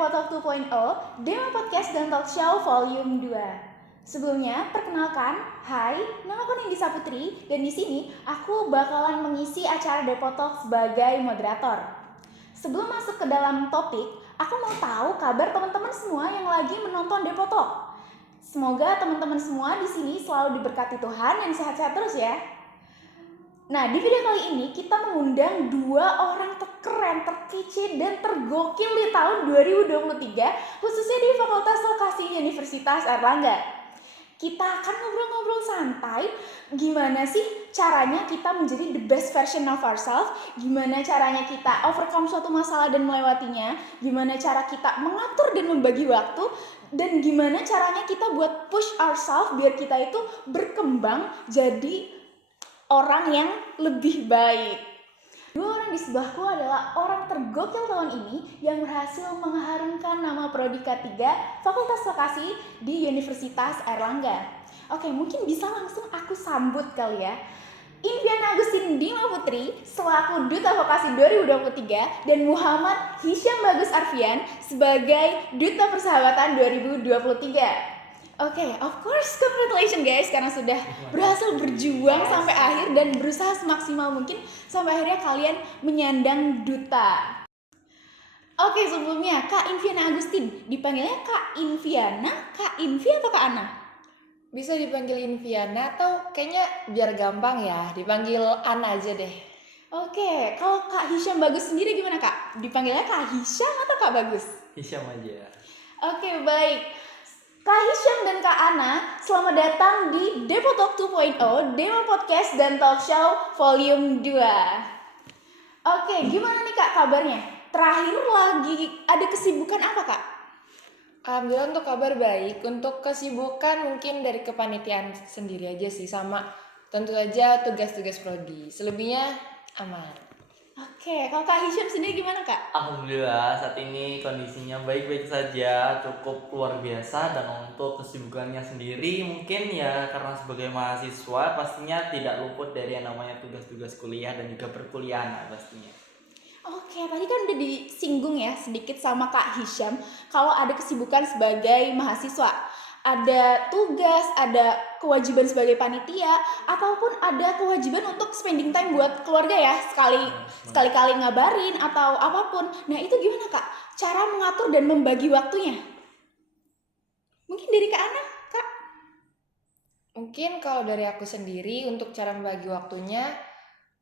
Depotalk 2.0, Demo Podcast dan Talk Show Volume 2. Sebelumnya, perkenalkan, hai, nama aku Nindisa Putri dan di sini aku bakalan mengisi acara Depotalk sebagai moderator. Sebelum masuk ke dalam topik, aku mau tahu kabar teman-teman semua yang lagi menonton Depotalk. Semoga teman-teman semua di sini selalu diberkati Tuhan dan sehat-sehat terus ya. Nah, di video kali ini kita mengundang dua orang terkeren, terkece, dan tergokil di tahun 2023, khususnya di Fakultas Lokasi Universitas Airlangga. Kita akan ngobrol-ngobrol santai, gimana sih caranya kita menjadi the best version of ourselves, gimana caranya kita overcome suatu masalah dan melewatinya, gimana cara kita mengatur dan membagi waktu, dan gimana caranya kita buat push ourselves biar kita itu berkembang jadi orang yang lebih baik. Dua orang di sebelahku adalah orang tergokil tahun ini yang berhasil mengharumkan nama Prodi K3 Fakultas Lokasi di Universitas Airlangga. Oke, mungkin bisa langsung aku sambut kali ya. Inviana Agustin Dima Putri selaku Duta Vokasi 2023 dan Muhammad Hisham Bagus Arfian sebagai Duta Persahabatan 2023. Oke, of course, congratulations guys karena sudah berhasil berjuang sampai akhir dan berusaha semaksimal mungkin sampai akhirnya kalian menyandang duta. Oke, sebelumnya Kak Inviana Agustin, dipanggilnya Kak Inviana, Kak Invi atau Kak Ana? Bisa dipanggil Inviana atau kayaknya biar gampang ya, dipanggil Ana aja deh. Oke, kalau Kak Hisham Bagus sendiri gimana Kak? Dipanggilnya Kak Hisham atau Kak Bagus? Hisham aja. Oke, baik. Kak Hisham dan Kak Ana, selamat datang di Depotalk 2.0, Demo Podcast dan Talk Show Volume 2. Oke, gimana nih Kak kabarnya? Terakhir lagi ada kesibukan apa Kak? Alhamdulillah untuk kabar baik. Untuk kesibukan mungkin dari kepanitiaan sendiri aja sih, sama tentu saja tugas-tugas prodi. Selebihnya aman. Oke, kalau Kak Hisham sendiri gimana Kak? Alhamdulillah saat ini kondisinya baik-baik saja, cukup luar biasa. Dan untuk kesibukannya sendiri mungkin ya karena sebagai mahasiswa pastinya tidak luput dari yang namanya tugas-tugas kuliah dan juga perkuliahan pastinya. Oke, tadi kan udah disinggung ya sedikit sama Kak Hisham kalau ada kesibukan sebagai mahasiswa. Ada tugas, ada kewajiban sebagai panitia, ataupun ada kewajiban untuk spending time buat keluarga ya, sekali-kali ngabarin atau apapun. Nah, itu gimana Kak? Cara mengatur dan membagi waktunya? Mungkin dari Kak Ana, Kak? Mungkin kalau dari aku sendiri untuk cara membagi waktunya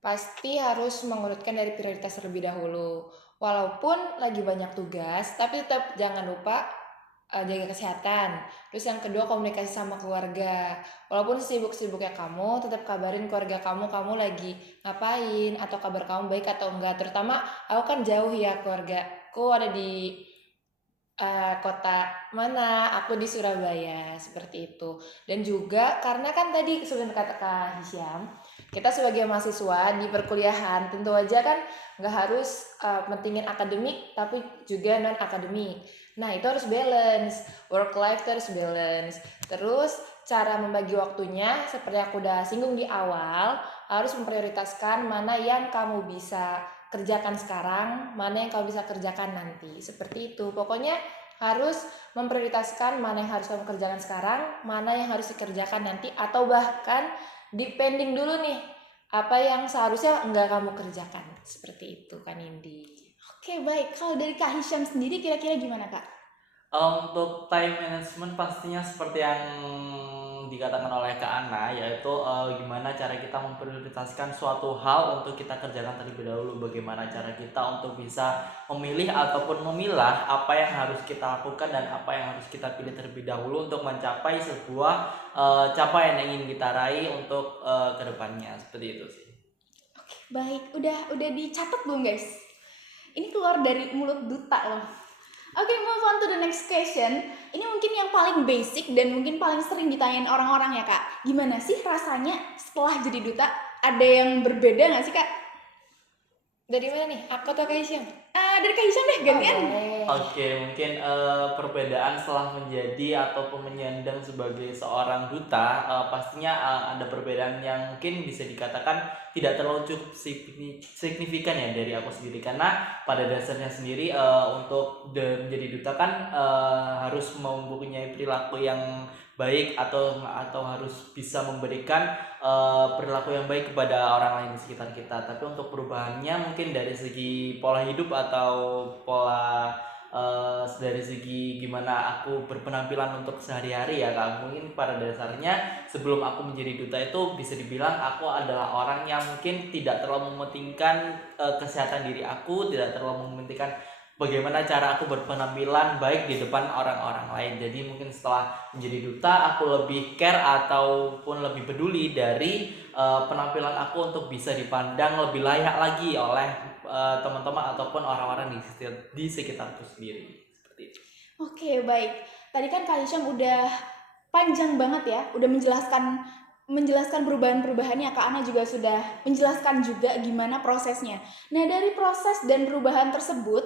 pasti harus mengurutkan dari prioritas terlebih dahulu. Walaupun lagi banyak tugas, tapi tetap jangan lupa jaga kesehatan. Terus yang kedua komunikasi sama keluarga. Walaupun sibuk-sibuknya kamu, tetap kabarin keluarga kamu lagi ngapain atau kabar kamu baik atau enggak. Terutama aku kan jauh ya, keluargaku ada di kota mana, aku di Surabaya, seperti itu. Dan juga karena kan tadi sudah kata Kak Hisham, kita sebagai mahasiswa di perkuliahan tentu aja kan nggak harus pentingin akademik tapi juga non akademik. Nah itu harus balance, work life harus balance. Terus cara membagi waktunya seperti aku udah singgung di awal, harus memprioritaskan mana yang kamu bisa kerjakan sekarang, mana yang kamu bisa kerjakan nanti. Seperti itu. Pokoknya harus memprioritaskan mana yang harus kamu kerjakan sekarang, mana yang harus dikerjakan nanti, atau bahkan depending dulu nih apa yang seharusnya enggak kamu kerjakan. Seperti itu kan Indi. Oke, baik. Kalau dari Kak Hisham sendiri kira-kira gimana Kak? Untuk time management pastinya seperti yang dikatakan oleh Kak Ana, yaitu gimana cara kita memprioritaskan suatu hal untuk kita kerjakan terlebih dahulu. Bagaimana cara kita untuk bisa memilih ataupun memilah apa yang harus kita lakukan dan apa yang harus kita pilih terlebih dahulu untuk mencapai sebuah capaian yang ingin kita raih untuk kedepannya. Seperti itu sih. Oke, baik. Udah dicatat belum guys? Ini keluar dari mulut duta loh. Oke, move on to the next question. Ini mungkin yang paling basic dan mungkin paling sering ditanyain orang-orang ya Kak. Gimana sih rasanya setelah jadi duta? Ada yang berbeda gak sih Kak? Dari mana nih? Aku atau Kak Hisham? Dari Kak Hisham deh, gantian. Oke, mungkin perbedaan setelah menjadi ataupun menyandang sebagai seorang duta, pastinya ada perbedaan yang mungkin bisa dikatakan tidak terlalu cukup signifikan ya dari aku sendiri, karena pada dasarnya sendiri menjadi duta kan harus mempunyai perilaku yang baik atau harus bisa memberikan perilaku yang baik kepada orang lain di sekitar kita. Tapi untuk perubahannya mungkin dari segi pola hidup atau pola dari segi gimana aku berpenampilan untuk sehari-hari ya Kak. Mungkin pada dasarnya sebelum aku menjadi duta itu bisa dibilang aku adalah orang yang mungkin tidak terlalu mementingkan kesehatan diri aku, tidak terlalu mementingkan bagaimana cara aku berpenampilan baik di depan orang-orang lain. Jadi mungkin setelah menjadi duta aku lebih care ataupun lebih peduli dari penampilan aku untuk bisa dipandang lebih layak lagi oleh teman-teman ataupun orang-orang di sekitarku sendiri. Seperti itu. Oke, baik. Tadi kan Kak Hisham udah panjang banget ya, udah menjelaskan perubahan-perubahannya. Kak Ana juga sudah menjelaskan juga gimana prosesnya. Nah, dari proses dan perubahan tersebut,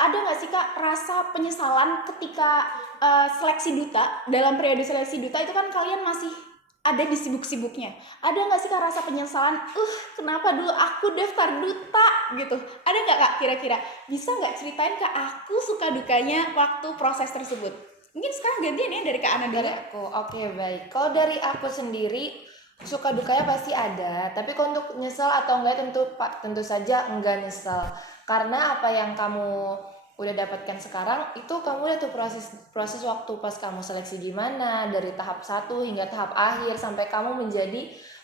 ada nggak sih Kak rasa penyesalan ketika seleksi duta? Dalam periode seleksi duta itu kan kalian masih ada di sibuk-sibuknya. Ada nggak sih Kak rasa penyesalan? Kenapa dulu aku daftar duta gitu? Ada nggak Kak kira-kira? Bisa nggak ceritain ke aku suka dukanya waktu proses tersebut? Mungkin sekarang gantian ya dari Kak Ana dulu. Dari aku, oke baik. Kalau dari aku sendiri suka dukanya pasti ada. Tapi kalau untuk nyesel atau enggak tentu saja enggak nyesel. Karena apa yang kamu udah dapatkan sekarang itu kamu udah tuh proses waktu pas kamu seleksi gimana dari tahap 1 hingga tahap akhir sampai kamu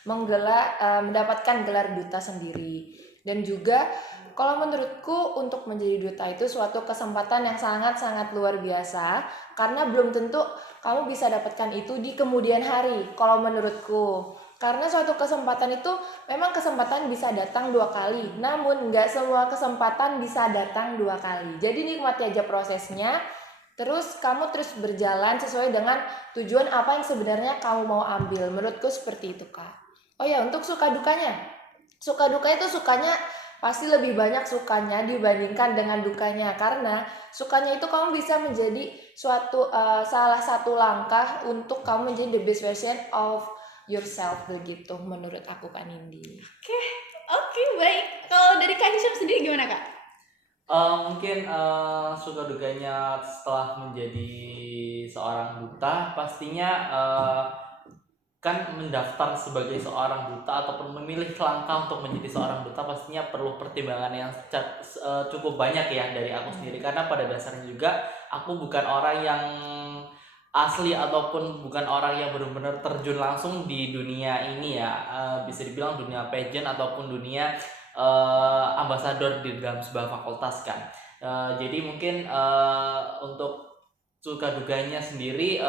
mendapatkan gelar duta sendiri. Dan juga kalau menurutku untuk menjadi duta itu suatu kesempatan yang sangat-sangat luar biasa karena belum tentu kamu bisa dapatkan itu di kemudian hari kalau menurutku. Karena suatu kesempatan itu memang kesempatan bisa datang 2 kali, namun nggak semua kesempatan bisa datang 2 kali. Jadi nikmati aja prosesnya, terus kamu terus berjalan sesuai dengan tujuan apa yang sebenarnya kamu mau ambil. Menurutku seperti itu Kak. Oh ya, untuk suka dukanya. Suka dukanya itu sukanya pasti lebih banyak sukanya dibandingkan dengan dukanya. Karena sukanya itu kamu bisa menjadi salah satu langkah untuk kamu menjadi the best version of yourself begitu menurut aku Kak Nindi. Oke, baik. Kalau dari Kak Hisham sendiri gimana Kak? Mungkin suka dukanya setelah menjadi seorang duta pastinya kan mendaftar sebagai seorang duta ataupun memilih langkah untuk menjadi seorang duta pastinya perlu pertimbangan yang cukup banyak ya dari aku sendiri, karena pada dasarnya juga aku bukan orang yang asli ataupun bukan orang yang benar-benar terjun langsung di dunia ini ya, bisa dibilang dunia pageant ataupun dunia ambasador di dalam sebuah fakultas kan. Jadi mungkin untuk suka duganya sendiri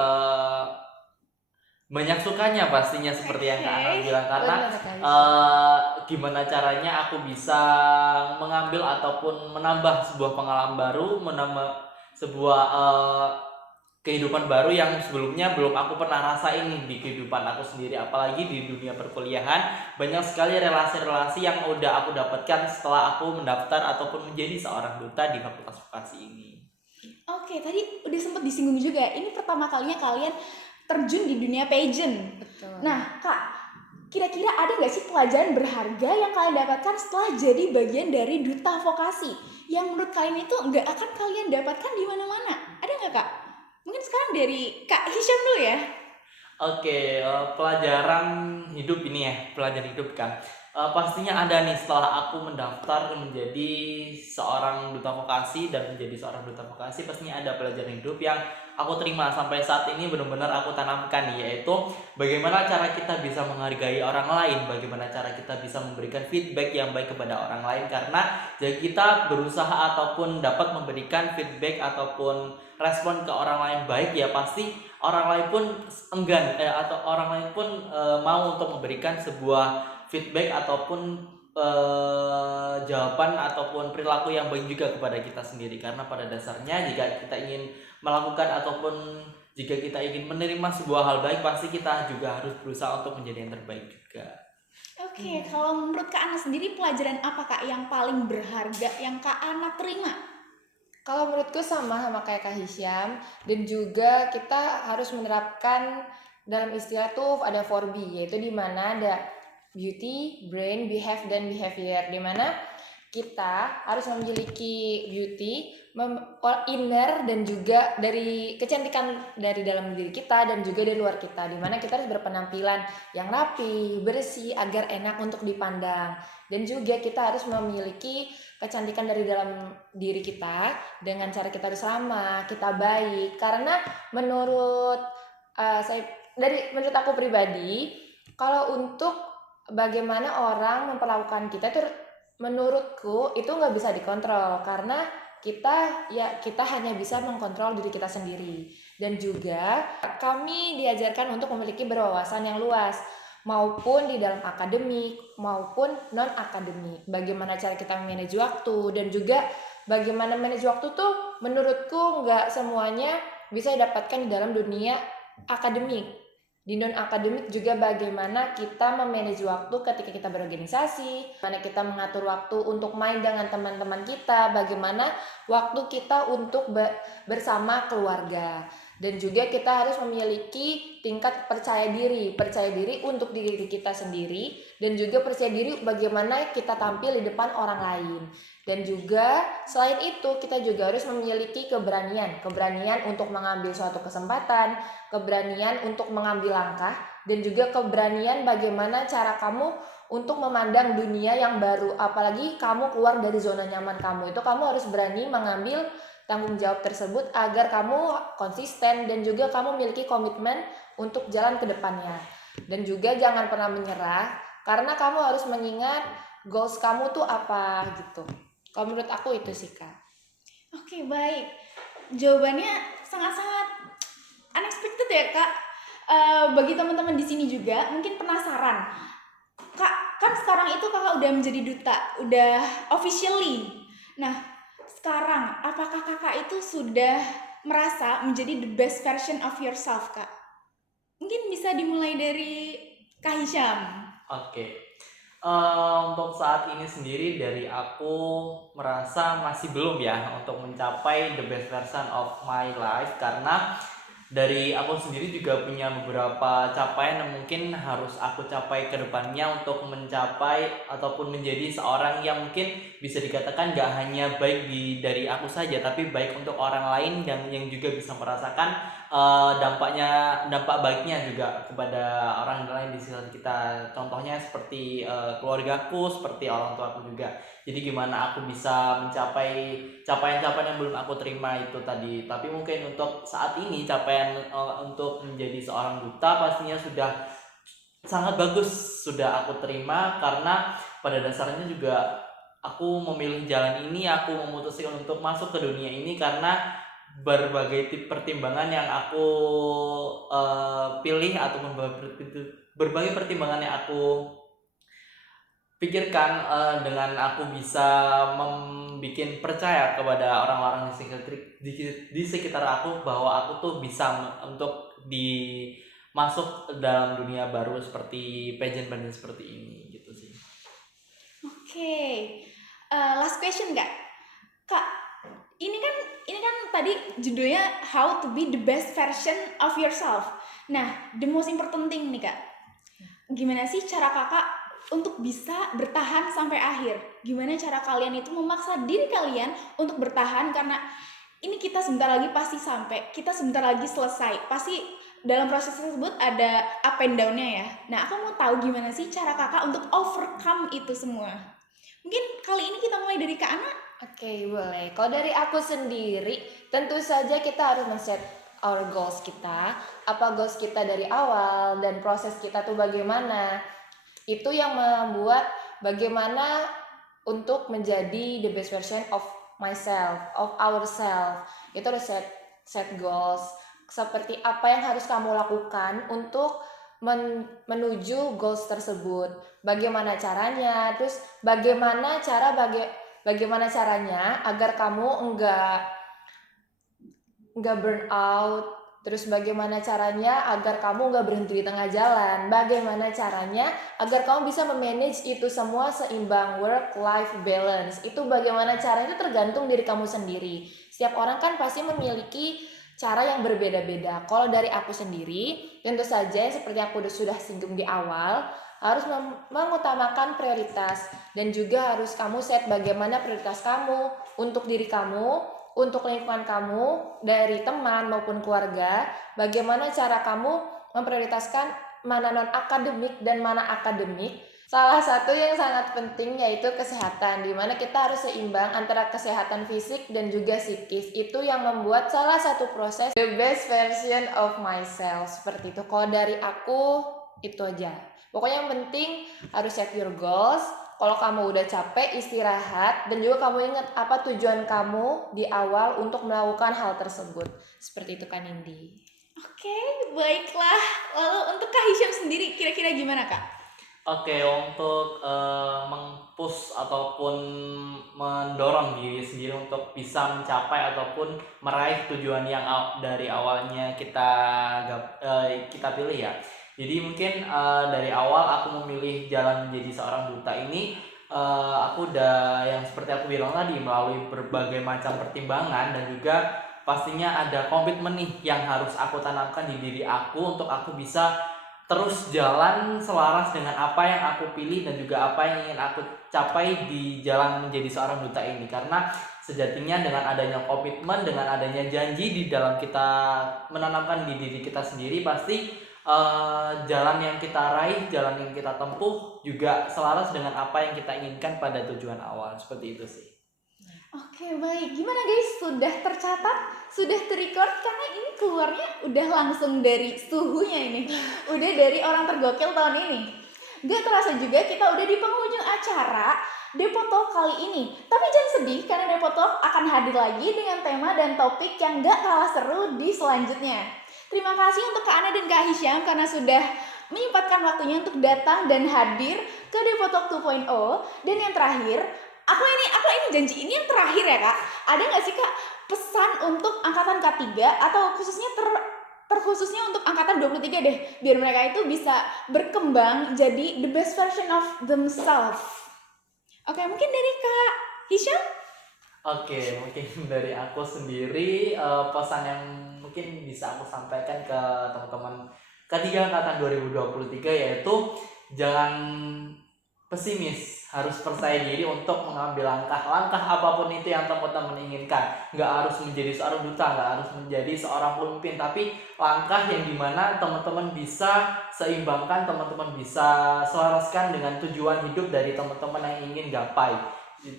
banyak sukanya pastinya seperti yang Kak Ana bilang, karena gimana caranya aku bisa mengambil ataupun menambah sebuah pengalaman baru, menambah sebuah kehidupan baru yang sebelumnya belum aku pernah rasain di kehidupan aku sendiri. Apalagi di dunia perkuliahan banyak sekali relasi-relasi yang udah aku dapatkan setelah aku mendaftar ataupun menjadi seorang duta di Fakultas Vokasi ini. Oke, tadi udah sempat disinggung juga. Ini pertama kalinya kalian terjun di dunia pageant. Betul. Nah, Kak, kira-kira ada nggak sih pelajaran berharga yang kalian dapatkan setelah jadi bagian dari duta vokasi? Yang menurut kalian itu nggak akan kalian dapatkan di mana-mana? Ada nggak Kak? Mungkin sekarang dari Kak Hisham dulu ya. Oke, pelajaran hidup ini ya, pelajaran hidup kan. Pastinya ada nih setelah aku mendaftar menjadi seorang duta vokasi dan menjadi seorang duta vokasi, pastinya ada pelajaran hidup yang aku terima sampai saat ini, benar-benar aku tanamkan, yaitu bagaimana cara kita bisa menghargai orang lain, bagaimana cara kita bisa memberikan feedback yang baik kepada orang lain. Karena jika kita berusaha ataupun dapat memberikan feedback ataupun respon ke orang lain baik, ya pasti orang lain pun enggan atau orang lain pun mau untuk memberikan sebuah feedback ataupun jawaban ataupun perilaku yang baik juga kepada kita sendiri. Karena pada dasarnya jika kita ingin melakukan ataupun jika kita ingin menerima sebuah hal baik, pasti kita juga harus berusaha untuk menjadi yang terbaik juga. Oke, kalau menurut Kak Ana sendiri pelajaran apa Kak yang paling berharga yang Kak Ana terima? Kalau menurutku sama kayak Kak Hisyam, dan juga kita harus menerapkan dalam istilah tuh ada 4B, yaitu di mana ada beauty, brain, behave, dan behavior, di mana kita harus memiliki beauty, inner, dan juga dari kecantikan dari dalam diri kita dan juga dari luar kita, di mana kita harus berpenampilan yang rapi, bersih agar enak untuk dipandang, dan juga kita harus memiliki kecantikan dari dalam diri kita dengan cara kita harus ramah, kita baik, karena menurut menurut aku pribadi, kalau untuk bagaimana orang memperlakukan kita itu menurutku itu nggak bisa dikontrol, karena kita hanya bisa mengkontrol diri kita sendiri. Dan juga kami diajarkan untuk memiliki berwawasan yang luas, maupun di dalam akademik maupun non akademik. Bagaimana cara kita manage waktu, dan juga bagaimana manage waktu tuh menurutku nggak semuanya bisa didapatkan di dalam dunia akademik. Di non akademik juga bagaimana kita memanage waktu ketika kita berorganisasi, bagaimana kita mengatur waktu untuk main dengan teman-teman kita, bagaimana waktu kita untuk bersama keluarga. Dan juga kita harus memiliki tingkat percaya diri untuk diri kita sendiri, dan juga percaya diri bagaimana kita tampil di depan orang lain. Dan juga selain itu kita juga harus memiliki keberanian untuk mengambil suatu kesempatan, keberanian untuk mengambil langkah, dan juga keberanian bagaimana cara kamu untuk memandang dunia yang baru. Apalagi kamu keluar dari zona nyaman kamu, itu kamu harus berani mengambil tanggung jawab tersebut agar kamu konsisten dan juga kamu memiliki komitmen untuk jalan ke depannya. Dan juga jangan pernah menyerah, karena kamu harus mengingat goals kamu tuh apa gitu. Kalau menurut aku itu sih Kak. Oke, baik. Jawabannya sangat-sangat unexpected ya Kak. Bagi teman-teman di sini juga mungkin penasaran. Kak, kan sekarang itu Kakak udah menjadi duta, udah officially. Nah, sekarang apakah Kakak itu sudah merasa menjadi the best version of yourself, Kak? Mungkin bisa dimulai dari Kak Hisham. Oke. Untuk saat ini sendiri dari aku merasa masih belum ya untuk mencapai the best version of my life, karena dari aku sendiri juga punya beberapa capaian yang mungkin harus aku capai ke depannya untuk mencapai ataupun menjadi seorang yang mungkin bisa dikatakan gak hanya baik dari aku saja, tapi baik untuk orang lain yang juga bisa merasakan dampak baiknya juga kepada orang lain di sekitar kita. Contohnya seperti keluargaku, seperti orang tua aku juga. Jadi gimana aku bisa mencapai capaian-capaian yang belum aku terima itu tadi. Tapi mungkin untuk saat ini capaian untuk menjadi seorang duta pastinya sudah sangat bagus, sudah aku terima, karena pada dasarnya juga aku memilih jalan ini, aku memutuskan untuk masuk ke dunia ini karena berbagai pertimbangan yang aku pilih, ataupun berbagai pertimbangan yang aku pikirkan, dengan aku bisa membuat percaya kepada orang-orang di sekitar aku bahwa aku tuh bisa untuk masuk dalam dunia baru seperti pageant seperti ini gitu sih. Oke. Last question, Kak. Kak, ini kan tadi judulnya How to be the best version of yourself. Nah, the most important thing nih, Kak. Gimana sih cara Kakak untuk bisa bertahan sampai akhir? Gimana cara kalian itu memaksa diri kalian untuk bertahan, karena ini kita sebentar lagi pasti sampai, kita sebentar lagi selesai. Pasti dalam proses tersebut ada up and down-nya ya. Nah, aku mau tahu gimana sih cara Kakak untuk overcome itu semua. Mungkin kali ini kita mulai dari Kak Ana. Oke, boleh. Kalau dari aku sendiri, tentu saja kita harus men-set our goals kita. Apa goals kita dari awal, dan proses kita tuh bagaimana. Itu yang membuat bagaimana untuk menjadi the best version of myself, of ourselves. Itu harus set goals. Seperti apa yang harus kamu lakukan untuk menuju goals tersebut. Bagaimana caranya, terus bagaimana caranya agar kamu enggak burn out, Terus bagaimana caranya agar kamu nggak berhenti di tengah jalan? Bagaimana caranya agar kamu bisa memanage itu semua seimbang, work-life balance? Itu bagaimana caranya itu tergantung diri kamu sendiri. Setiap orang kan pasti memiliki cara yang berbeda-beda. Kalau dari aku sendiri, tentu saja seperti aku sudah singgung di awal, harus mengutamakan prioritas. Dan juga harus kamu set bagaimana prioritas kamu untuk diri kamu, untuk lingkungan kamu, dari teman maupun keluarga, bagaimana cara kamu memprioritaskan mana non-akademik dan mana akademik. Salah satu yang sangat penting yaitu kesehatan, di mana kita harus seimbang antara kesehatan fisik dan juga psikis. Itu yang membuat salah satu proses the best version of myself, seperti itu. Kalau dari aku, itu aja. Pokoknya yang penting harus set your goals. Kalau kamu udah capek, istirahat, dan juga kamu ingat apa tujuan kamu di awal untuk melakukan hal tersebut. Seperti itu kan, Indi. Oke, baiklah. Lalu untuk Kak Hisham sendiri, kira-kira gimana Kak? Oke, untuk meng-push ataupun mendorong diri sendiri untuk bisa mencapai ataupun meraih tujuan yang dari awalnya kita pilih ya. Jadi mungkin dari awal aku memilih jalan menjadi seorang duta ini, aku udah yang seperti aku bilang tadi, melalui berbagai macam pertimbangan dan juga pastinya ada komitmen nih yang harus aku tanamkan di diri aku untuk aku bisa terus jalan selaras dengan apa yang aku pilih dan juga apa yang ingin aku capai di jalan menjadi seorang duta ini. Karena sejatinya dengan adanya komitmen, dengan adanya janji di dalam kita menanamkan di diri kita sendiri, pasti jalan yang kita raih, jalan yang kita tempuh juga selaras dengan apa yang kita inginkan pada tujuan awal. Seperti itu sih. Oke, baik. Gimana guys? Sudah tercatat? Sudah terrecord? Karena ini keluarnya udah langsung dari suhunya ini. Udah dari orang tergokil tahun ini. Gak terasa juga kita udah di penghujung acara Depotalk kali ini. Tapi jangan sedih karena Depotalk akan hadir lagi dengan tema dan topik yang gak kalah seru di selanjutnya. Terima kasih untuk Kak Ana dan Kak Hisham karena sudah menyempatkan waktunya untuk datang dan hadir ke Depotalk 2.0. Dan yang terakhir, aku ini janji ini yang terakhir ya Kak. Ada nggak sih Kak pesan untuk angkatan K3 atau khususnya terkhususnya untuk angkatan 23 deh, biar mereka itu bisa berkembang jadi the best version of themselves. Oke, mungkin dari Kak Hisham? Oke, mungkin dari aku sendiri pesan yang mungkin bisa aku sampaikan ke teman-teman ketiga angkatan 2023 yaitu jangan pesimis, harus percaya diri untuk mengambil langkah apapun itu yang teman-teman inginkan. Nggak harus menjadi seorang duta, nggak harus menjadi seorang pemimpin, tapi langkah yang dimana teman-teman bisa seimbangkan, teman-teman bisa selaraskan dengan tujuan hidup dari teman-teman yang ingin gapai.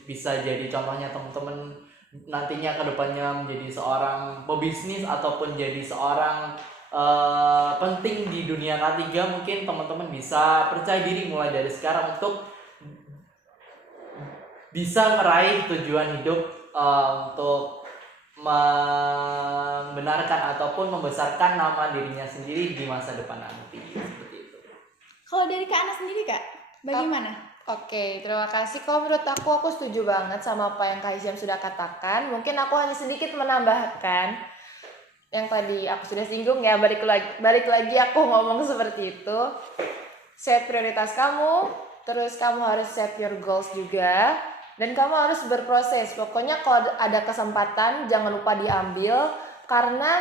Bisa jadi contohnya teman-teman nantinya ke depannya menjadi seorang pebisnis ataupun jadi seorang penting di dunia K3. Mungkin teman-teman bisa percaya diri mulai dari sekarang untuk bisa meraih tujuan hidup, untuk membenarkan ataupun membesarkan nama dirinya sendiri di masa depan nanti. Seperti itu. Kalau dari Kak Ana sendiri Kak, bagaimana? Oke, terima kasih. Kalau menurut aku setuju banget sama apa yang Kak Hisham sudah katakan. Mungkin aku hanya sedikit menambahkan yang tadi aku sudah singgung ya, balik lagi aku ngomong seperti itu. Set prioritas kamu, terus kamu harus set your goals juga, dan kamu harus berproses. Pokoknya kalau ada kesempatan jangan lupa diambil, karena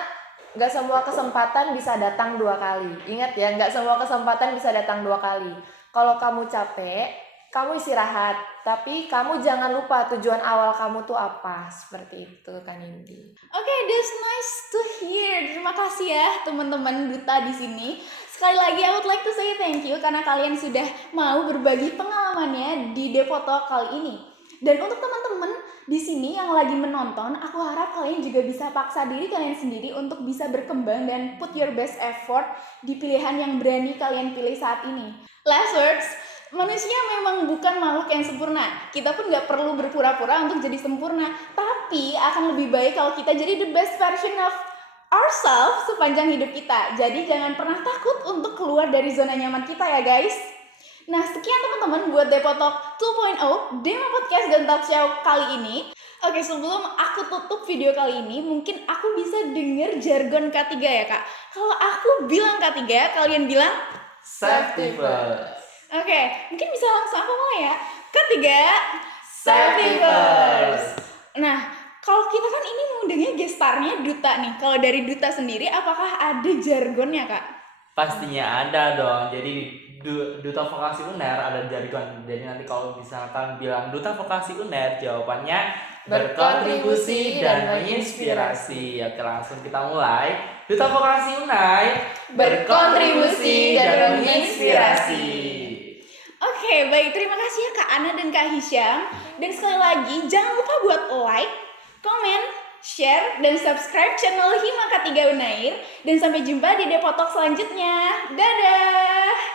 gak semua kesempatan bisa datang 2 kali. Ingat ya, gak semua kesempatan bisa datang 2 kali. Kalau kamu capek, kamu istirahat, tapi kamu jangan lupa tujuan awal kamu tuh apa. Seperti itu kan, Indi. Oke, that's nice to hear. Terima kasih ya teman-teman duta di sini. Sekali lagi I would like to say thank you karena kalian sudah mau berbagi pengalamannya di Depotalk kali ini. Dan untuk teman-teman di sini yang lagi menonton, aku harap kalian juga bisa paksa diri kalian sendiri untuk bisa berkembang dan put your best effort di pilihan yang berani kalian pilih saat ini. Last words, manusia memang bukan makhluk yang sempurna. Kita pun gak perlu berpura-pura untuk jadi sempurna. Tapi akan lebih baik kalau kita jadi the best version of ourselves sepanjang hidup kita. Jadi jangan pernah takut untuk keluar dari zona nyaman kita ya guys. Nah, sekian teman-teman buat Depotalk 2.0 Demo Podcast dan Talk Show kali ini. Oke, sebelum aku tutup video kali ini, mungkin aku bisa denger jargon K3 ya, Kak. Kalau aku bilang K3, kalian bilang Safety first. Oke, mungkin bisa langsung aku mulai ya. K3, Safety first. Nah, kalau kita kan ini ngundangnya gestarnya Duta nih. Kalau dari Duta sendiri, apakah ada jargonnya, Kak? Pastinya ada dong. Jadi duta vokasi UNER ada jargon. Jadi nanti kalau misalkan bilang duta vokasi UNER, jawabannya berkontribusi dan menginspirasi. Oke, langsung kita mulai. Duta vokasi UNER berkontribusi dan menginspirasi. Oke, baik. Terima kasih ya Kak Ana dan Kak Hisham. Dan sekali lagi, jangan lupa buat like, komen, share, dan subscribe channel Hima K3 Unair. Dan sampai jumpa di Depotalk selanjutnya. Dadah!